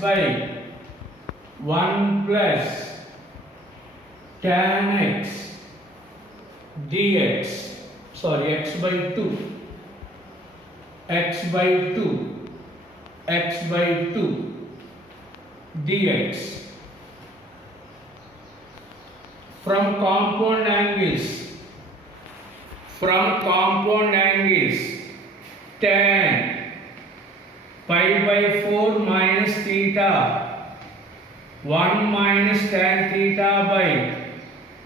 by 1 plus tan x dx, sorry, x by 2, x by 2, x by 2 dx. From compound angles, tan pi by 4 minus theta 1 minus tan theta by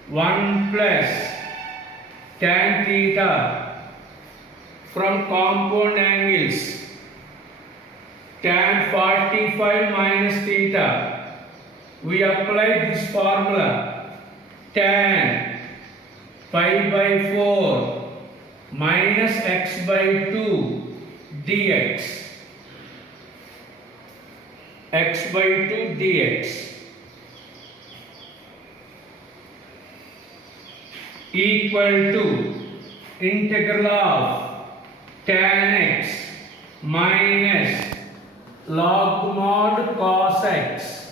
1 plus tan theta. From compound angles, tan 45 minus theta, we apply this formula, tan pi by 4 minus x by 2 dx, x by 2 dx equal to integral of tan x minus log mod cos x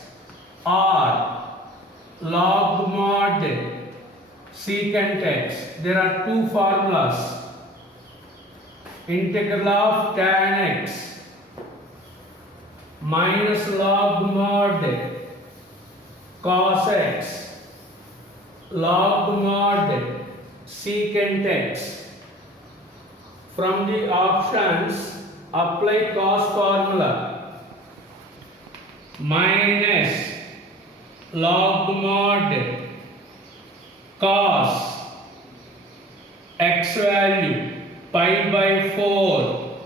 or log mod secant x. There are two formulas. Integral of tan x minus log mod cos x log mod secant x. From the options, apply cos formula minus log mod cos x value pi by 4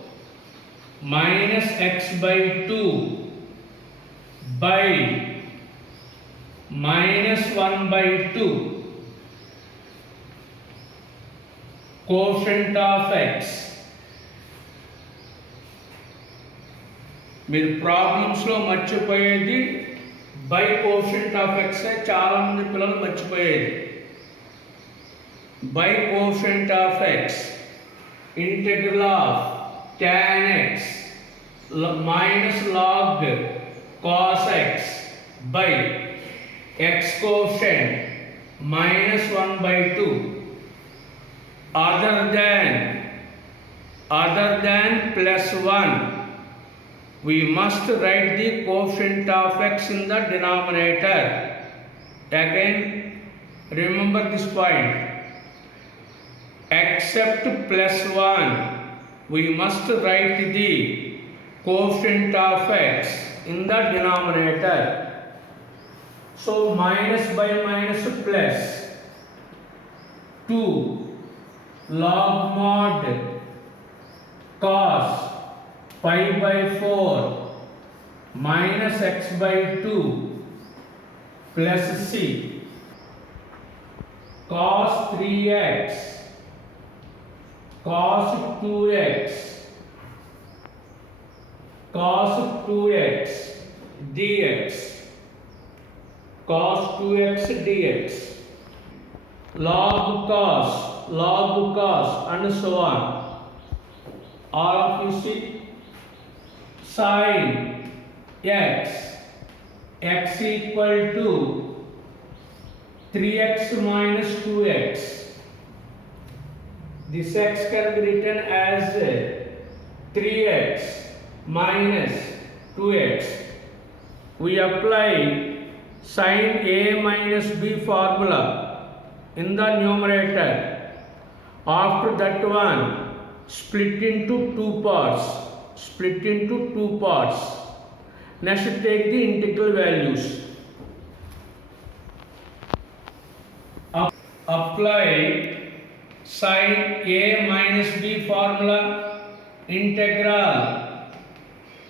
minus x by 2 by minus 1 by 2 quotient of x. మీరు ప్రాబ్లమ్స్లో మర్చిపోయేది by quotient of x. చాలామంది పిల్లలు మర్చిపోయేది by quotient of x. Integral of tan x minus log cos x by x quotient minus 1 by 2 other than plus 1, we must write the quotient of x in the denominator. Again, remember this point. Except plus 1, we must write the quotient of x in the denominator. So minus by minus plus 2 log mod cos pi by 4 minus x by 2 plus c cos 3x cos 2x dx, cos 2x dx, log cos and so on. All of you see, sin x equal to 3x minus 2x. This x can be written as 3x minus 2x. We apply sin a minus b formula in the numerator. After that one, split into two parts. Next, take the integral values. Apply sin a minus b formula. Integral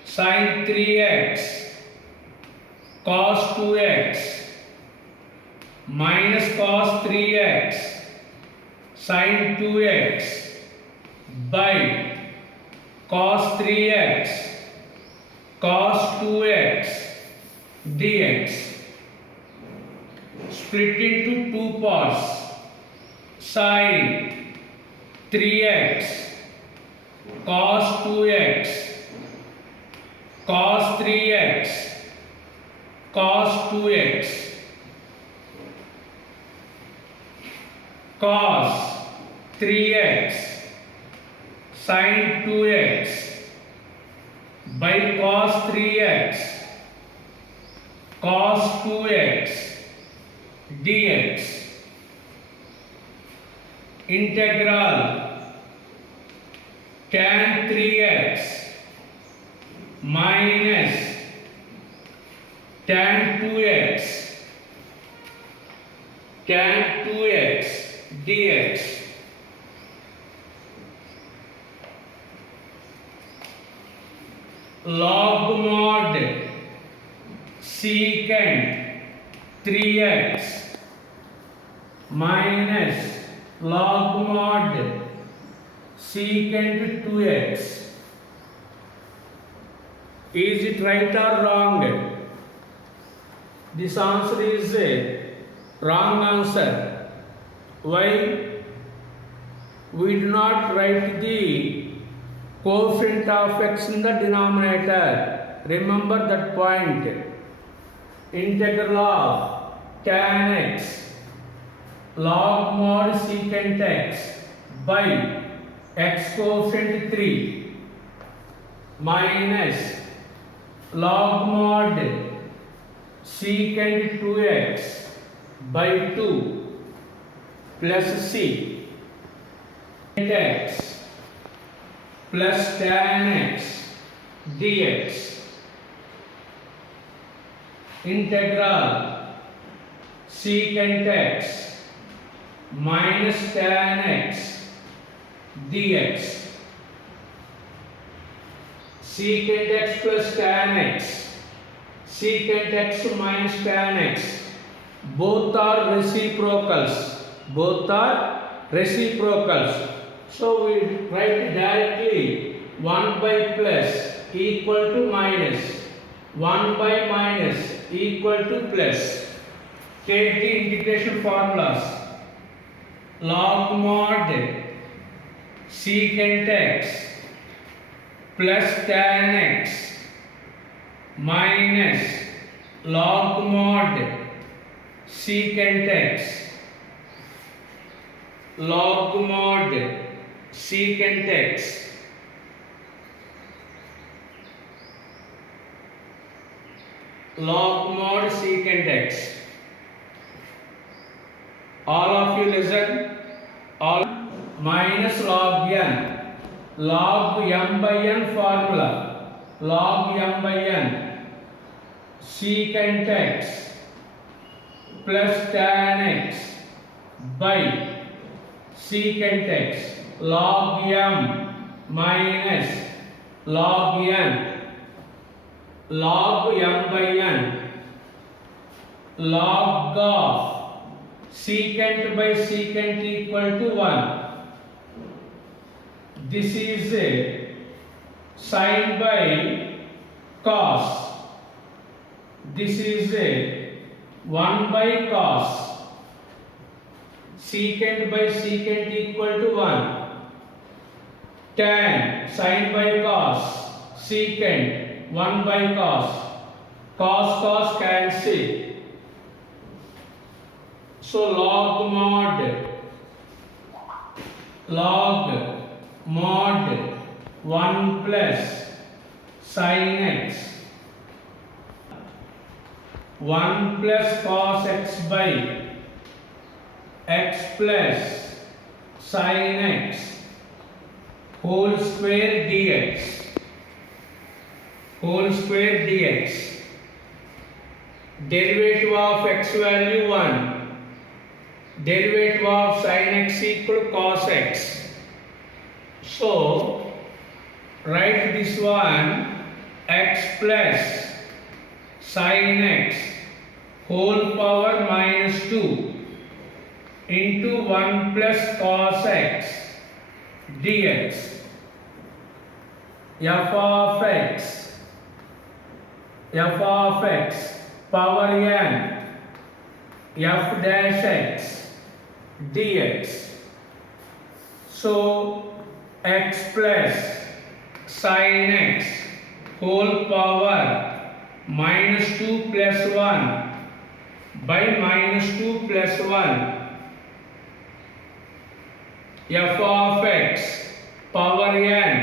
sin 3x cos 2x minus cos 3x sin 2x by cos 3x cos 2x dx. Split into two parts. Sin 3x cos 2x cos 3x cos 2x, cos 3x sin 2x by cos 3x cos 2x dx. Integral tan 3x minus tan 2x dx. Log mod secant 3x minus log mod secant 2x. Is it right or wrong? This answer is a wrong answer. Why? We do not write the coefficient of x in the denominator. Remember that point. Integral of tan x log mod secant x by x coefficient 3 minus log mod secant 2x by 2 plus c x plus tan x dx. Integral secant x minus tan x dx. Secant x plus tan x, secant x minus tan x, both are reciprocals. So we write directly 1 by plus equal to minus, 1 by minus equal to plus. Take the integration formulas. Log mod secant x plus tan x minus log mod secant x, log mod secant x log mod secant x. All of you listen. All minus log n, log m by n formula, log m by n secant x plus tan x by secant x log m minus log n, log m by n log of secant by secant equal to 1. This is a sin by cos. This is a 1 by cos. Secant by secant equal to 1. Tan sin by cos secant 1 by cos. Cos cancel. So log mod 1 plus sin x 1 plus cos x by x plus sin x whole square dx. Derivative of x value 1. Derivative of sin x equal cos x. So write this one x plus sin x whole power minus 2 into 1 plus cos x dx. F of x power n f dash x dx. So x plus sin x whole power minus 2 plus 1 by minus 2 plus 1 f of x power n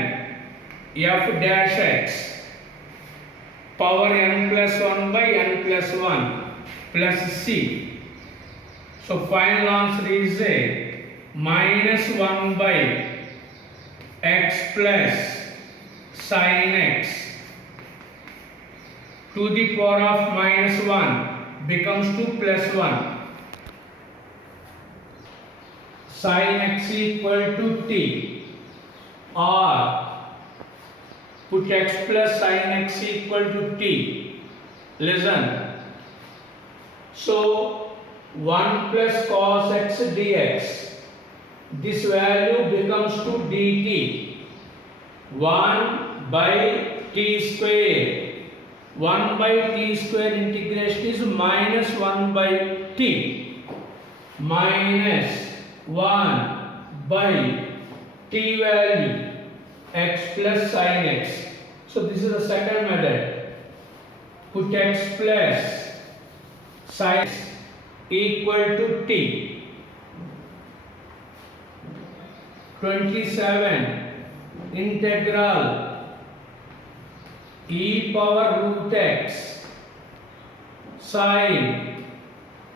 f dash x power n plus 1 by n plus 1 plus c. So final answer is a minus 1 by x plus sin x to the power of minus 1 becomes 2 plus 1. Sin x equal to t, or put x plus sin x equal to t. Listen. So 1 plus cos x dx, this value becomes to dt 1 by t square. 1 by t square integration is minus 1 by t minus 1 by t value x plus sin x. So this is the second method. Put x plus sin x equal to t. 27 integral e power root x sin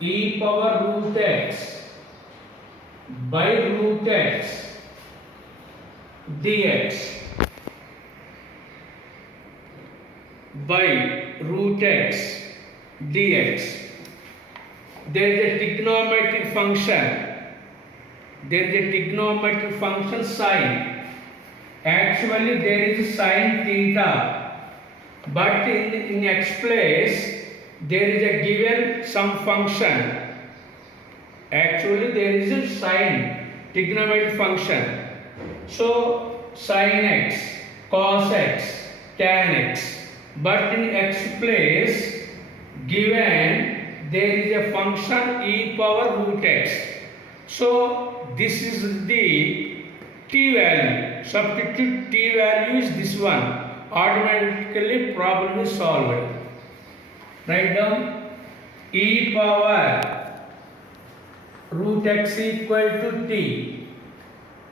e power root x by root x dx by root x dx. There is a trigonometric function. There is a trigonometric function sin. Actually there is sin theta, but in x place there is a given some function. Actually there is a sin trigonometric function. So sin x, cos x, tan x, but in x place given there is a function e power root x. So this is the t value. Substitute t value is this one. Automatically problem is solved. Write down e power root x equal to t.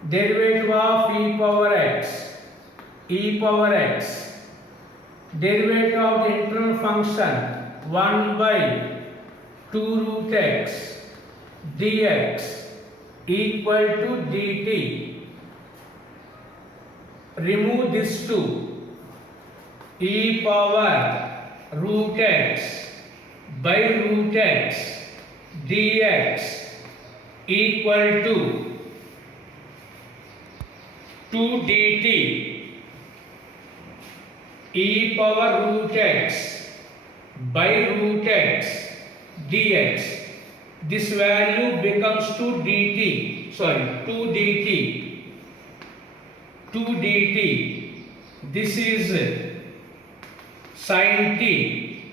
Derivative of e power x. E power x. Derivative of the internal function 1 by 2 root x dx equal to dt. Remove this 2. E power root x by root x dx equal to 2 dt. E power root x by root x dx. This value becomes 2 dt. Sorry, 2 dt. 2 dt. This is sin t.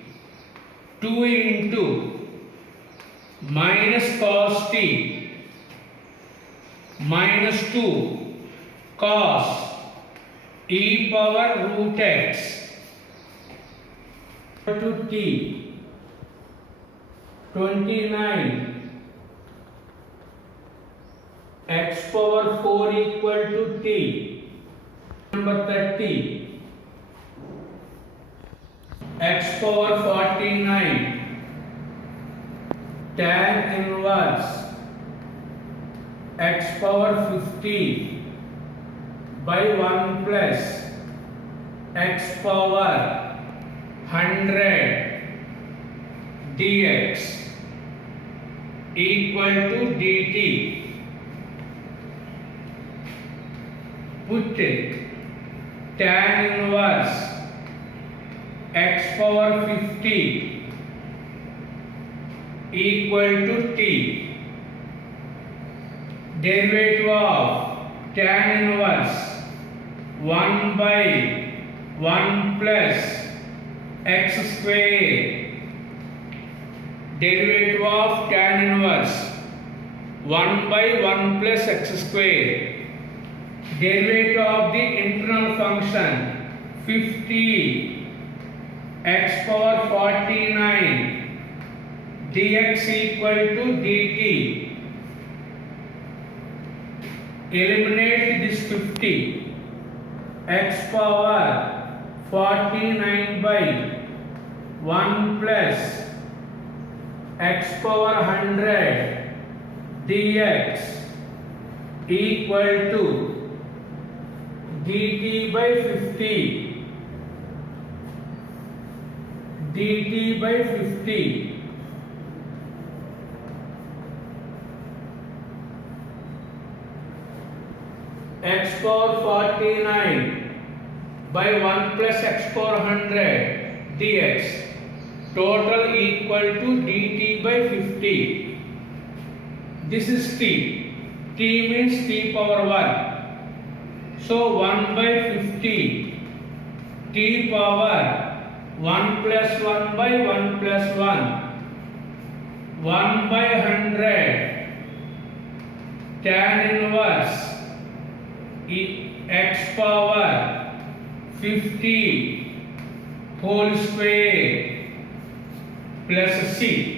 2 into minus cos t minus 2 cos e power root x to t. 29 x power 4 equal to t. Number 30 x power 49 tan inverse x power 50 by 1 plus x power 100 dx equal to dt. Put tan inverse x power 50 equal to t. Derivative of tan inverse 1 by 1 plus x square. Derivative of tan inverse 1 by 1 plus x square. Derivative of the internal function 50 x power 49 dx equal to dt. Eliminate this 50. X power 49 by 1 plus x power 100 dx equal to dt by 50. dt by 50. X power 49 by 1 plus x power 100 dx total equal to dt by 50. This is t. T means t power 1. So 1 by 50 t power 1 plus 1 by 1 plus 1 1 by 100 tan inverse x power 50 whole square plus c.